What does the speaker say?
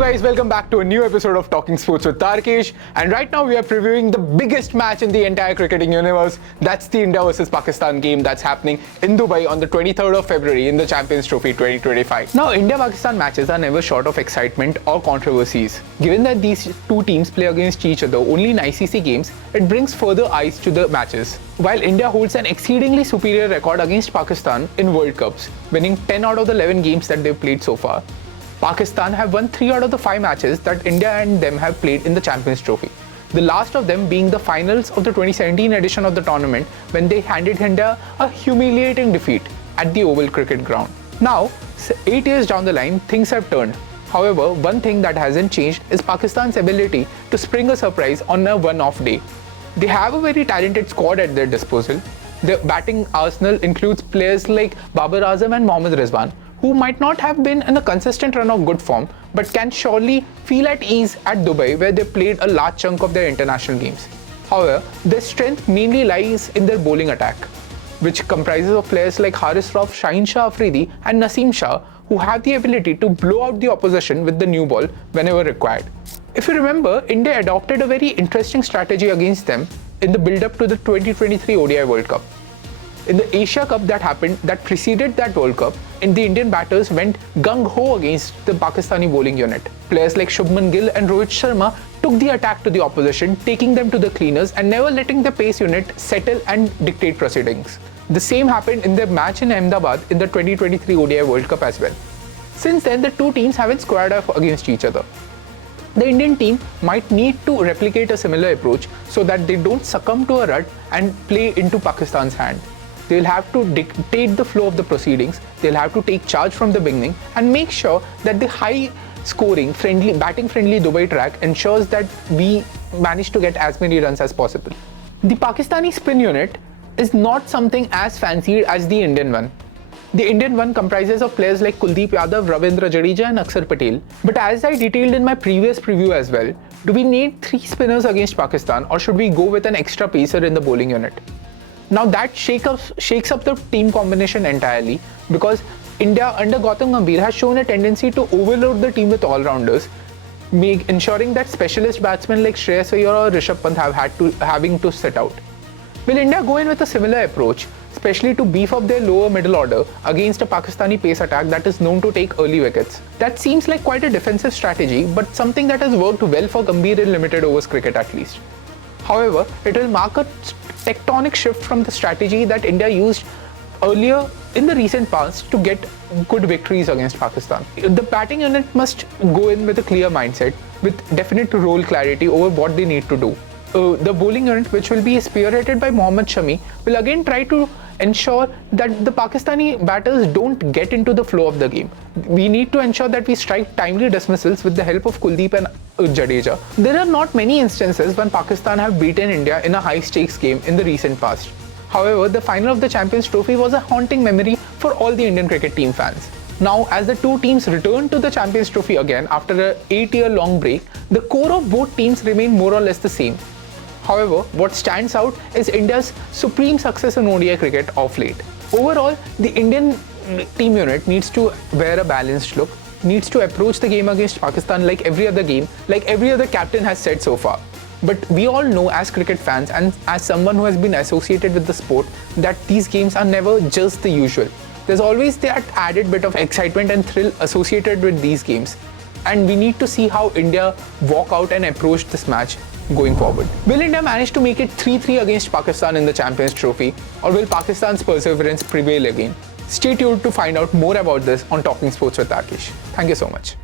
guys, welcome back to a new episode of Talking Sports with Tarkesh. And right now we are previewing the biggest match in the entire cricketing universe. That's the India versus Pakistan game that's happening in Dubai on the 23rd of February in the Champions Trophy 2025. Now, India-Pakistan matches are never short of excitement or controversies. Given that these two teams play against each other only in ICC games, it brings further eyes to the matches. While India holds an exceedingly superior record against Pakistan in World Cups, winning 10 out of the 11 games that they've played so far, Pakistan have won 3 out of the 5 matches that India and them have played in the Champions Trophy. The last of them being the finals of the 2017 edition of the tournament when they handed India a humiliating defeat at the Oval Cricket Ground. Now, 8 years down the line, things have turned. However, one thing that hasn't changed is Pakistan's ability to spring a surprise on a one-off day. They have a very talented squad at their disposal. Their batting arsenal includes players like Babar Azam and Mohammad Rizwan, who might not have been in a consistent run of good form, but can surely feel at ease at Dubai, where they played a large chunk of their international games. However, their strength mainly lies in their bowling attack, which comprises of players like Haris Rauf, Shaheen Shah Afridi and Naseem Shah, who have the ability to blow out the opposition with the new ball whenever required. If you remember, India adopted a very interesting strategy against them in the build-up to the 2023 ODI World Cup. In the Asia Cup that preceded that World Cup, the Indian batters went gung-ho against the Pakistani bowling unit. Players like Shubman Gill and Rohit Sharma took the attack to the opposition, taking them to the cleaners and never letting the pace unit settle and dictate proceedings. The same happened in their match in Ahmedabad in the 2023 ODI World Cup as well. Since then, the two teams haven't squared off against each other. The Indian team might need to replicate a similar approach so that they don't succumb to a rut and play into Pakistan's hand. They'll have to dictate the flow of the proceedings, they'll have to take charge from the beginning and make sure that the high-scoring, batting-friendly Dubai track ensures that we manage to get as many runs as possible. The Pakistani spin unit is not something as fancied as the Indian one. The Indian one comprises of players like Kuldeep Yadav, Ravindra Jadeja and Akshar Patel. But as I detailed in my previous preview as well, do we need 3 spinners against Pakistan or should we go with an extra pacer in the bowling unit? Now that shakes up the team combination entirely because India under Gautam Gambhir has shown a tendency to overload the team with all-rounders, ensuring that specialist batsmen like Shreyas Iyer or Rishabh Pant having to sit out. Will India go in with a similar approach, especially to beef up their lower middle order against a Pakistani pace attack that is known to take early wickets? That seems like quite a defensive strategy, but something that has worked well for Gambhir in limited overs cricket at least. However, it will mark a tectonic shift from the strategy that India used earlier in the recent past to get good victories against Pakistan. The batting unit must go in with a clear mindset, with definite role clarity over what they need to do. The bowling unit, which will be spearheaded by Mohammad Shami, will again try to ensure that the Pakistani batters don't get into the flow of the game. We need to ensure that we strike timely dismissals with the help of Kuldeep and Jadeja. There are not many instances when Pakistan have beaten India in a high-stakes game in the recent past. However, the final of the Champions Trophy was a haunting memory for all the Indian cricket team fans. Now, as the two teams return to the Champions Trophy again after an 8-year-long break, the core of both teams remain more or less the same. However, what stands out is India's supreme success in ODI cricket of late. Overall, the Indian team unit needs to wear a balanced look, needs to approach the game against Pakistan like every other game, like every other captain has said so far. But we all know as cricket fans and as someone who has been associated with the sport that these games are never just the usual. There's always that added bit of excitement and thrill associated with these games. And we need to see how India walk out and approach this match going forward. Will India manage to make it 3-3 against Pakistan in the Champions Trophy, or will Pakistan's perseverance prevail again? Stay tuned to find out more about this on Talking Sports with Tarkesh. Thank you so much.